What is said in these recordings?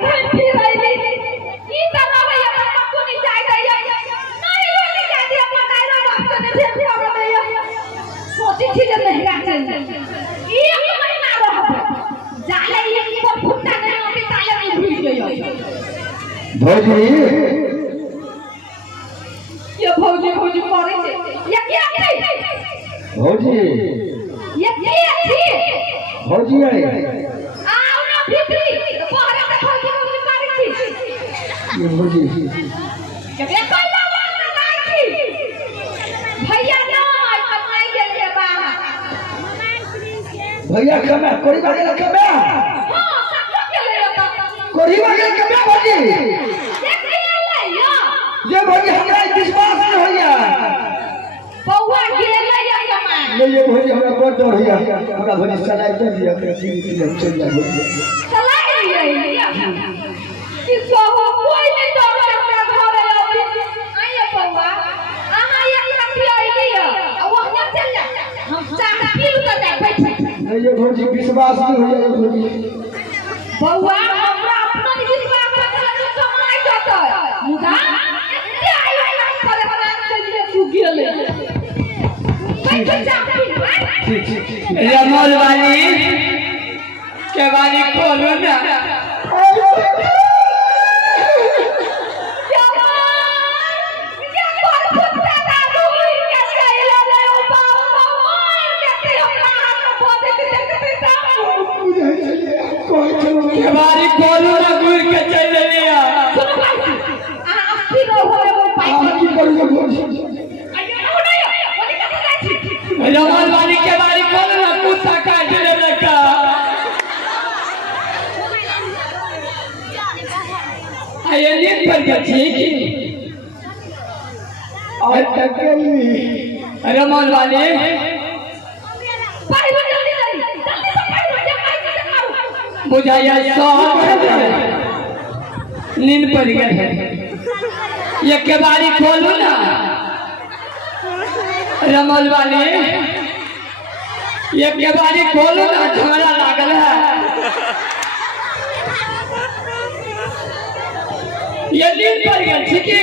घूम फिर रही ई तरह भैया को नहीं जाय रही नहीं होने जा दिया बताइए बाप ने फिर हमरा भैया सोची थी जे नहीं रहते एक महीना रह जाले एक पर फुट्टा नहीं होती ताले नहीं भूल गई भौजी ये भौजी भौजी करे छे ये क्या है भौजी ये क्या है भौजी आई आओ ना भीतरी बाहर से भौजी भौजी करे छी ये भौजी ये कोई बात नहीं थी भैया ना कमाई गेल बाहर भैया कमे कोरी बागे कमे हां सब गेल कोरी बागे कमे भौजी ये भौजी हमरा विश्वास नहीं होइया बौआ गेलै या कमाई नहीं ये भौजी हमरा बहुत डर होइया हमरा भौजी चलाइ दे दिया के हम चल जा भौजी चलाई रही कि सोहो कोई नहीं डर हमरा घरे आबी आइए बौआ अहाँ एक साथी आइली आ वहां चल जा हम चाह पी के जा बैठ नहीं ये भौजी विश्वास नहीं होइया ये भौजी बौआ हमरा अपना विश्वास रखला तो कमाई जाता मुदा एते आई परेशान कर दिए तू गेले बैठ जा रमल वाली के वाली खोलो ना के वाली खोलो ना गुर के चल लिया रमल वाली के वाली खोलो ना कुत्ता काट ले लगा आये नींद पर गई और तकली रमल वाली बुझाया सब नींद पर गए ये के बारी खोलू ना रमल वाली ये के बारी खोलू ना झगड़ा लागल है ये नींद पर गए ठीक है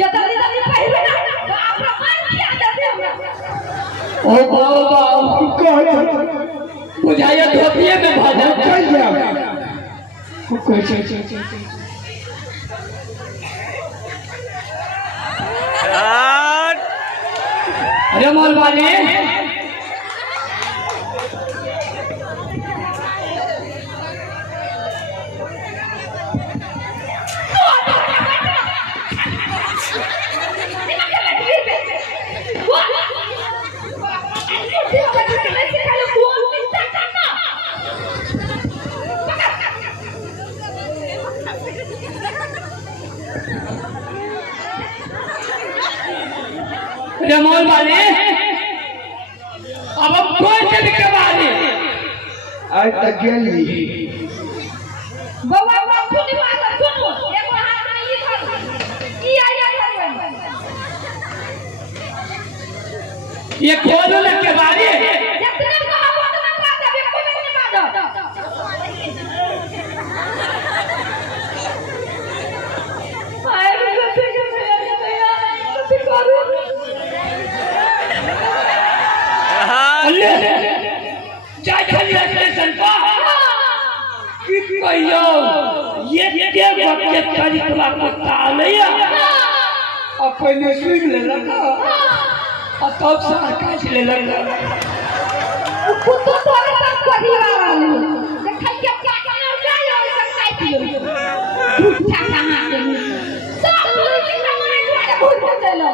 ये दादी दादी पहले ना आप रमान किया जाते हमरा ओ बाबा बुझाया धोतिए में भाजा चल जा कोई चल रमल वाली रमल वाले अब कोई चल के वाले आज तक गेली बौआ बापू नि बात सुनो एगो हाथ में ई धर ई आया ये खोलो ना के वाले जितना कहा उतना बात है को नहीं बात आए गलती के भैया गलती करू जा चलिए स्टेशन पर की कहियो ये वक्त के तरीका कुत्ता लैया अपने सुन ले लगा और तब सार काट ले लगा कुत्ता तोरे साथ परिवार वाली देखै के क्या करना जाय और सकता है झूठा कहां के सब पुलिस के सामने भूल चलो